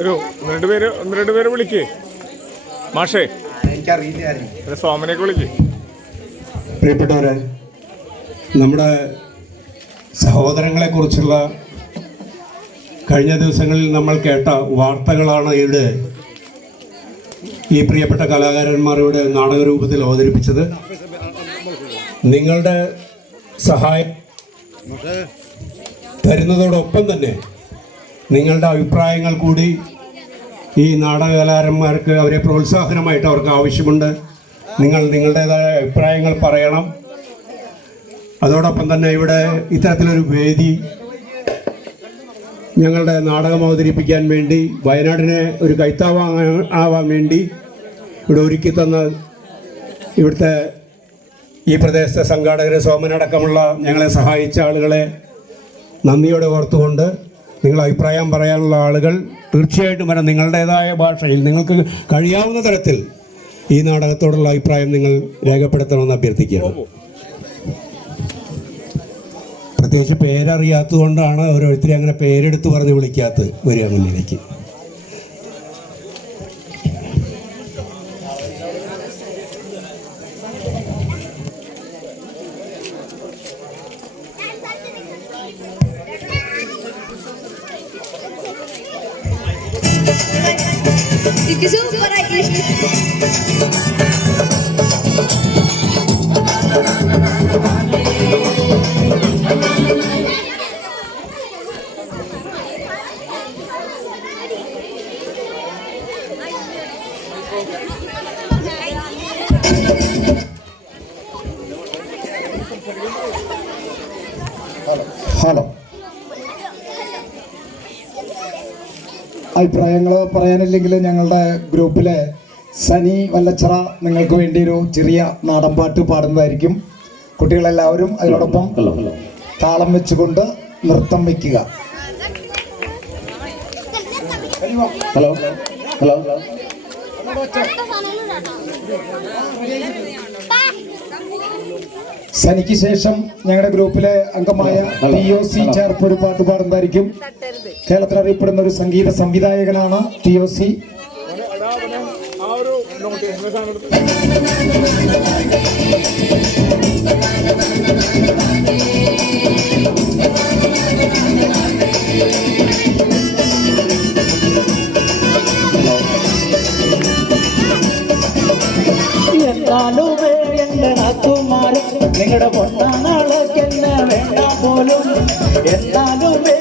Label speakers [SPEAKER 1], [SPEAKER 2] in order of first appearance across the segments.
[SPEAKER 1] ഒരു ഒന്ന് രണ്ട് പേര് ഒന്ന് രണ്ട് പേര് വിളിക്കേ. മാഷേ. എനിക്കറിയില്ല സോമനെയൊക്കെ വിളിക്കേ.
[SPEAKER 2] പ്രിയപ്പെട്ടവരെ നമ്മുടെ സഹോദരങ്ങളെ കുറിച്ചുള്ള കഴിഞ്ഞ ദിവസങ്ങളിൽ നമ്മൾ കേട്ട വാർത്തകളാണ് ഇവിടെ ഈ പ്രിയപ്പെട്ട കലാകാരന്മാർ ഇവിടെ നാടകരൂപത്തിൽ അവതരിപ്പിച്ചത്. നിങ്ങളുടെ സഹായം തരുന്നതോടൊപ്പം തന്നെ നിങ്ങളുടെ അഭിപ്രായങ്ങൾ കൂടി ഈ നാടക കലാകാരന്മാർക്ക് അവരെ പ്രോത്സാഹനമായിട്ട് അവർക്ക് ആവശ്യമുണ്ട്. നിങ്ങൾ നിങ്ങളുടേതായ അഭിപ്രായങ്ങൾ പറയണം. അതോടൊപ്പം തന്നെ ഇവിടെ ഇത്തരത്തിലൊരു വേദി ഞങ്ങളുടെ നാടകം അവതരിപ്പിക്കാൻ വേണ്ടി വയനാടിനെ ഒരു കൈത്താവാൻ ആവാൻ വേണ്ടി ഇവിടെ ഒരുക്കി തന്ന ഇവിടുത്തെ ഈ പ്രദേശത്തെ സംഘാടകരെ സോമനടക്കമുള്ള ഞങ്ങളെ സഹായിച്ച ആളുകളെ നന്ദിയോടെ ഓർത്തുകൊണ്ട് നിങ്ങൾ അഭിപ്രായം പറയാനുള്ള ആളുകൾ തീർച്ചയായിട്ടും വരാം. നിങ്ങളുടേതായ ഭാഷയിൽ നിങ്ങൾക്ക് കഴിയാവുന്ന തരത്തിൽ ഈ നാടകത്തോടുള്ള അഭിപ്രായം നിങ്ങൾ രേഖപ്പെടുത്തണമെന്ന് അഭ്യർത്ഥിക്കുകയാണ്. പ്രത്യേകിച്ച് പേരറിയാത്തത് കൊണ്ടാണ് ഓരോരുത്തരും അങ്ങനെ പേരെടുത്ത് പറഞ്ഞ് വിളിക്കാത്തത് വരിക മുന്നിലേക്ക്. ഇത് സൂപ്പറായി ഹലോ അഭിപ്രായങ്ങൾ പറയാനില്ലെങ്കിൽ ഞങ്ങളുടെ ഗ്രൂപ്പിലെ സനി വല്ലച്ചറ നിങ്ങൾക്ക് വേണ്ടി ഒരു ചെറിയ നാടൻ പാട്ട് പാടുന്നതായിരിക്കും. കുട്ടികളെല്ലാവരും അതിനോടൊപ്പം താളം വെച്ചുകൊണ്ട് നൃത്തം വയ്ക്കുക ഹലോ ഹലോ. സനിക്ക് ശേഷം ഞങ്ങളുടെ ഗ്രൂപ്പിലെ അംഗമായ പി ഒ സി ചേർപ്പ് ഒരു പാട്ട് പാടുന്നതായിരിക്കും. കേരളത്തിൽ അറിയപ്പെടുന്ന ഒരു സംഗീത സംവിധായകനാണ് പി ഒ സി നിങ്ങളുടെ പൊണ്ണാളൊക്കെ വേണ്ട പോലും. എന്നാലുമേ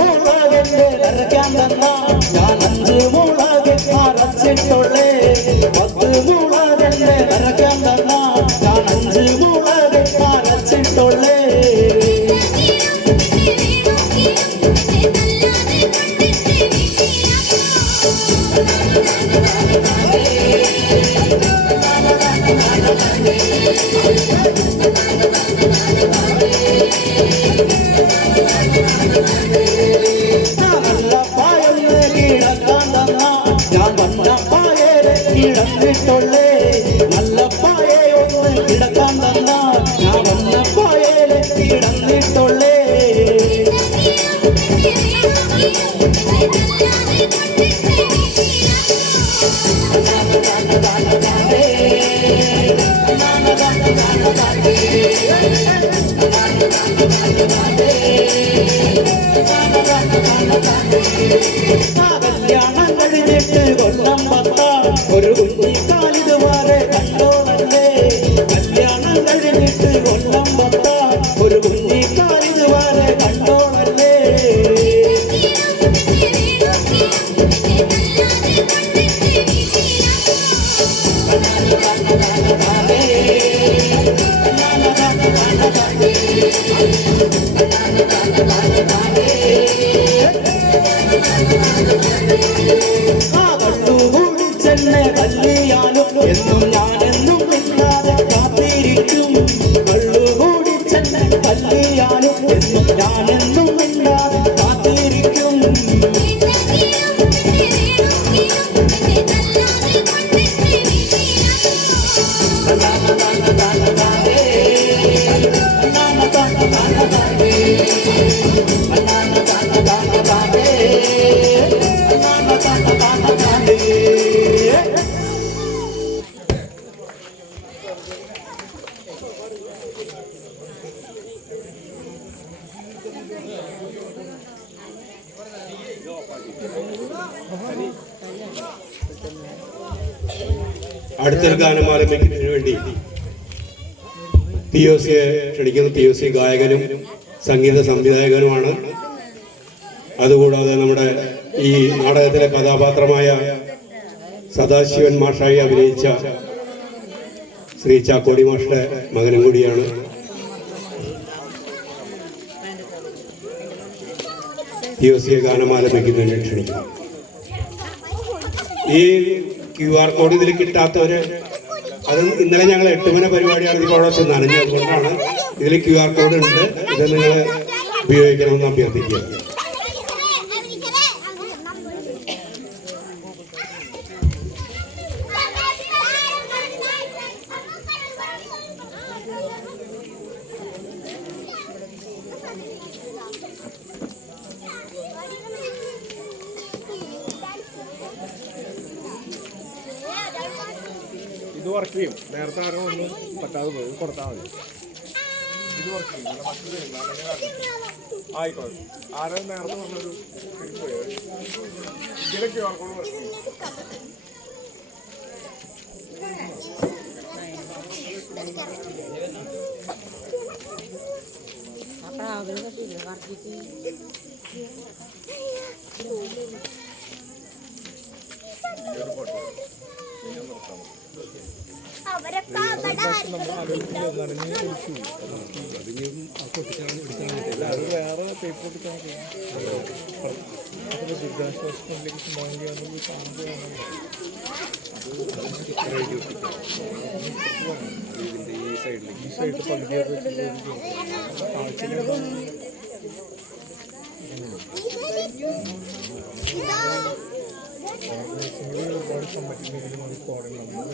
[SPEAKER 2] ಮೂಲ கல்யாணம் கழிஞ்சிட்டு കണ്ടുകൂടി ചെന്നെ തല്ലിയാലും എന്നും അടുത്തൊരു ഗാനം ആലപിക്കുന്നതിന് വേണ്ടി പി ഒ സിയെ ക്ഷണിക്കുന്ന പി ഒ സി ഗായകനും സംഗീത സംവിധായകനുമാണ്. അതുകൂടാതെ നമ്മുടെ ഈ നാടകത്തിലെ കഥാപാത്രമായ സദാശിവൻ മാഷായി അഭിനയിച്ച ശ്രീ ചാക്കോടി മാഷയുടെ മകനും കൂടിയാണ്. പി ഒ സിയെ ഗാനം ആലപിക്കുന്നതിന് ക്ഷണിക്കുന്നു. ഈ ക്യു ആർ കോഡ് ഇതിൽ കിട്ടാത്തവര് അത് ഇന്നലെ ഞങ്ങൾ എട്ടുമന പരിപാടിയാണ് ഇതിലൂടെ ചെന്ന് നനഞ്ഞു അതുകൊണ്ടാണ് ഇതിൽ ക്യു ആർ കോഡ് ഉണ്ട്. ഇത് നിങ്ങൾ ഉപയോഗിക്കണമെന്ന് അഭ്യർത്ഥിക്കുക വർക്ക് ചെയ്യും. നേരത്തെ ആരും ഒന്നും പറ്റാതെ പോയി. കൊടുത്താൽ മതി. ഇത് വർക്ക് ചെയ്യും. നല്ല മറ്റൊരു ചെയ്യും. ആയിക്കോട്ടെ. ആരും നേരത്തെ പറഞ്ഞൊരു ഇതിലെ ക്യു ആർ കോഡ് വർക്ക് ചെയ്യും അത് വേറെ പേപ്പർ എടുക്കാൻ ദുരിതാശ്വാസ ഫണ്ടിലേക്ക് സംഭാവന ചെയ്യാനുള്ള സാധനം ഈ സൈഡിലേക്ക് ഈ സൈഡിൽ പകുതിയൊക്കെ ഒരുപാട് സമ്മതിക്കുന്നെങ്കിലും അത് പോകണം നമ്മൾ